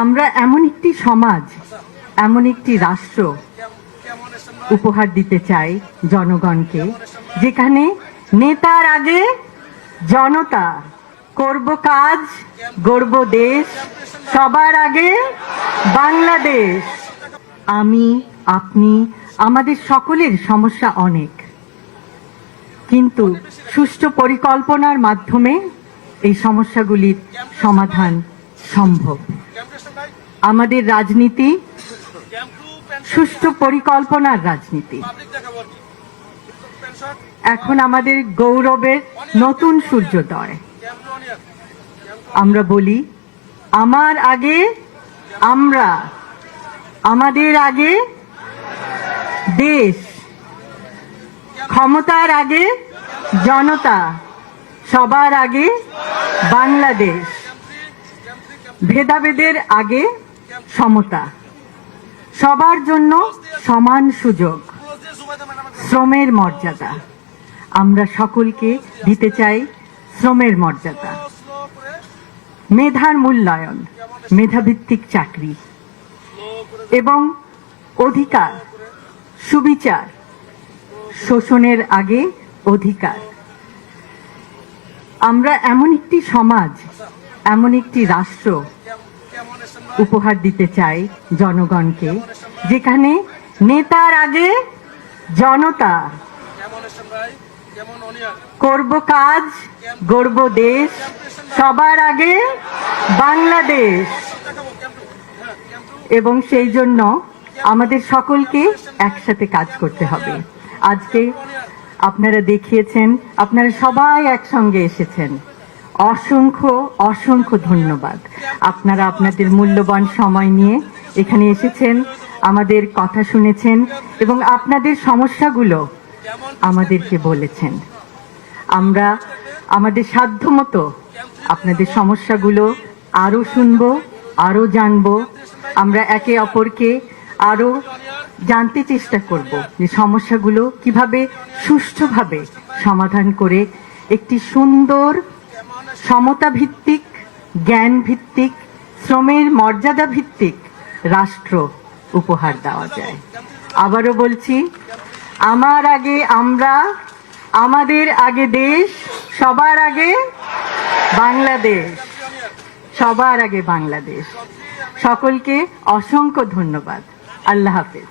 আমরা এমন একটি সমাজ, এমন একটি রাষ্ট্র উপহার দিতে চাই জনগণকে, যেখানে নেতার আগে জনতা, করব কাজ, গড়ব দেশ, সবার আগে বাংলাদেশ। আমি, আপনি, আমাদের সকলের সমস্যা অনেক, কিন্তু সুষ্ঠু পরিকল্পনার মাধ্যমে এই সমস্যাগুলির সমাধান সম্ভব। আমাদের রাজনীতি সুষ্ঠু পরিকল্পনার রাজনীতি। এখন আমাদের গৌরবের নতুন সূর্যোদয়। আমরা বলি, আমার আগে আমরা, আমাদের আগে দেশ, ক্ষমতার আগে জনতা, সবার আগে বাংলাদেশ, ভেদাভেদের আগে সমতা, সবার জন্য সমান সুযোগ, শ্রমের মর্যাদা। আমরা সকলকে দিতে চাই শ্রমের মর্যাদা, মেধার মূল্যায়ন, মেধাভিত্তিক চাকরি এবং অধিকার, সুবিচার, শোষণের আগে অধিকার। আমরা এমন একটি সমাজ, এমন একটি রাষ্ট্র উপহার দিতে চাই জনগণকে, যেখানে নেতার আগে জনতা, করব কাজ, গড়ব দেশ, সবার আগে বাংলাদেশ। এবং সেই জন্য আমাদের সকলকে একসাথে কাজ করতে হবে। আজকে আপনারা দেখিয়েছেন, আপনারা সবাই একসঙ্গে এসেছেন। অসংখ্য অসংখ্য ধন্যবাদ। আপনারা আপনাদের মূল্যবান সময় নিয়ে এখানে এসেছেন, আমাদের কথা শুনেছেন এবং আপনাদের সমস্যাগুলো আমাদেরকে বলেছেন। আমরা আমাদের সাধ্যমতো আপনাদের সমস্যাগুলো আরো শুনবো, আরো জানবো। আমরা একে অপরকে আরো জানতে চেষ্টা করব যে সমস্যাগুলো কিভাবে সুষ্ঠুভাবে সমাধান করে একটি সুন্দর সমতা ভিত্তিক, জ্ঞান ভিত্তিক, শ্রমের মর্যাদা ভিত্তিক রাষ্ট্র উপহার দেওয়া যায়। আবারও বলছি, আমার আগে আমরা, আমাদের আগে দেশ, সবার আগে বাংলাদেশ, সবার আগে বাংলাদেশ। সকলকে অসংখ্য ধন্যবাদ। আল্লাহ হাফেজ।